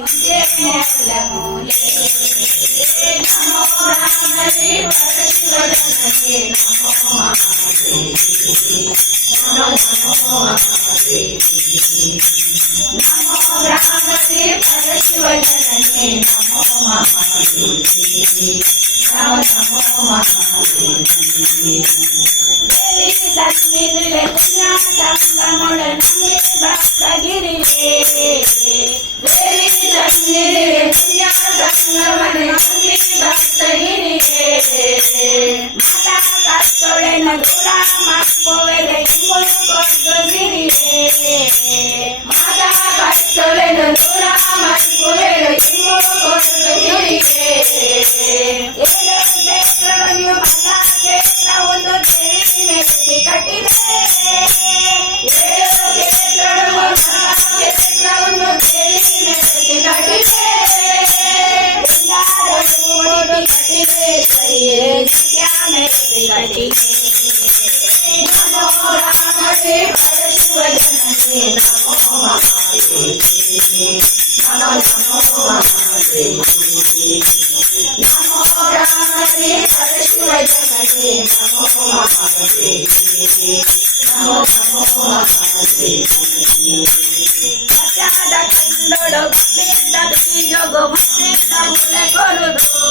नमो ब्रह्मणे परशिवजनने नमो महादेवी नमो महादेवी नमो ब्रह्मणे परशिवजनने नमो महादेवी नमो महादेवी देवी लक्ष्मी पुण्या संगमुळ नमे भक्तगिरिये देवी लक्ष्मी पुण्या संगमुळ नमे भक्तगिरिये माता कास्तोळेन दूरा मास्कोवेले इमुळ कोद्गिरिये माता कास्तोळेन दूरा मास्कोवेले इमुळ कोद्गिरिये ಏಳು ಕ್ಷೇತ್ರವನ್ನು ಮಾತಾ ಕ್ಷೇತ್ರ ಒಂದು ದೇವಿ ಮೆಚ್ಚಿ ಕಟ್ಟಿದೆ ಏಳು ಕ್ಷೇತ್ರಗಳು ಮಾತಾ ಕ್ಷೇತ್ರ ಒಂದು ದೇವಿ ಮೆಚ್ಚಿ ಕಟ್ಟಿದೆ ಎಲ್ಲರೂ ಕಟ್ಟಿದೆ ಸರಿಯೇ ನಿತ್ಯ ಮೆಚ್ಚಿ ಕಟ್ಟಿದೆ ನಮೋ ರಾಮನೇ ಪರಶಿವಜನನೇ ನಮೋ ಮಹಾದೇವಿ ನಮೋ ಮಹಾದೇವಿ नमो ब्रह्मणे परशिवजनने नमो महादेवी नमो महादेवी सत्याद खंडोड़ भक्तिंद बीजोग भक्तिंद मुले कोरुदु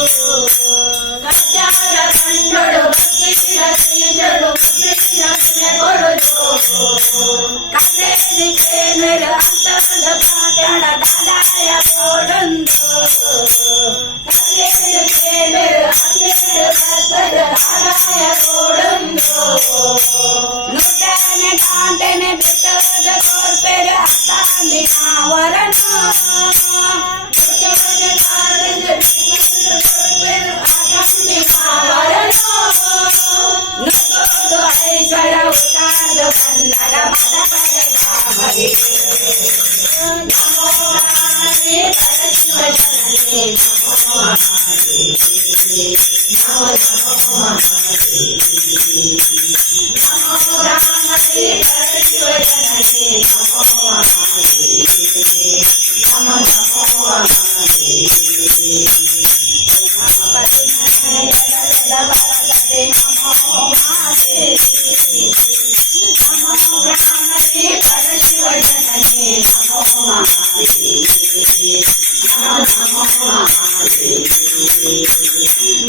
सत्याद खंडोड़ भक्तिंद बीजोग भक्तिंद मुले कोरुदु कसे दिखे मेरे अंतरंग पाट्याण दादाय कोडुंदु नूतने कांटेने बिटोज कोर्पेर हस्तांनि आवरण नूतने कांटेने बिटोज कोर्पेर हस्तांनि आवरण नूतनो ऐश्वर्य उतार कन्नड मदपदे भावरे नमो ब्रह्मणे परशिवजनने नमो महादेवी नमो महादेवी नमो ब्रह्मणे परशिवजनने नमो महादेवी नमो महादेवी नमो महादेवी नमो ब्रह्मणे परशिवजनने नमो महादेवी नमो महादेवी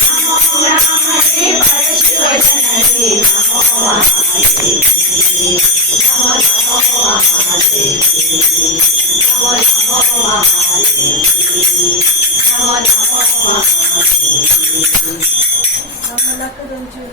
नमो ब्रह्मणे परशिवजनने नमो महादेवी नमो महादेवी नमो महादेवी नमो महादेवी